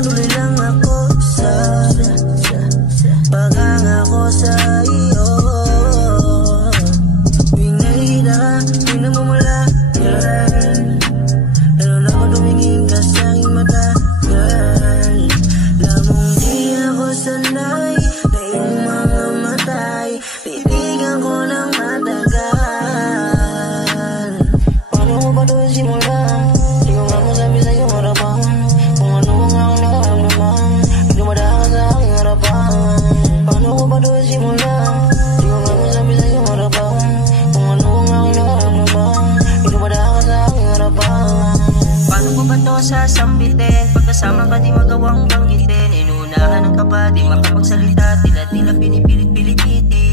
tuloy lang ako sa pagangako sa iyo. Tuwing nakikita ka, tuwing namumula, girl, lalo na ko tumingin ka sa aking mata, girl. Lamang di ako sanay na iyong mga matay, titigan ko ng matagal. Paano ko ba ito simula? Di ko nga masabi sa iyong harapan kung ano ang akong nakaramdaman. Dumada ka sa aking harapan. Paano ko ba ito simula? Di ko nga masabi sa iyong harapan kung ano ang aking nakaramdaman. Dumada ka sa aking harapan. Paano ko ba ito sasambitin? Pagkasama ka di magawang banggitin. Inuunahan ng kaba, di makapagsalita, tila-tila pinipilit-pilitin.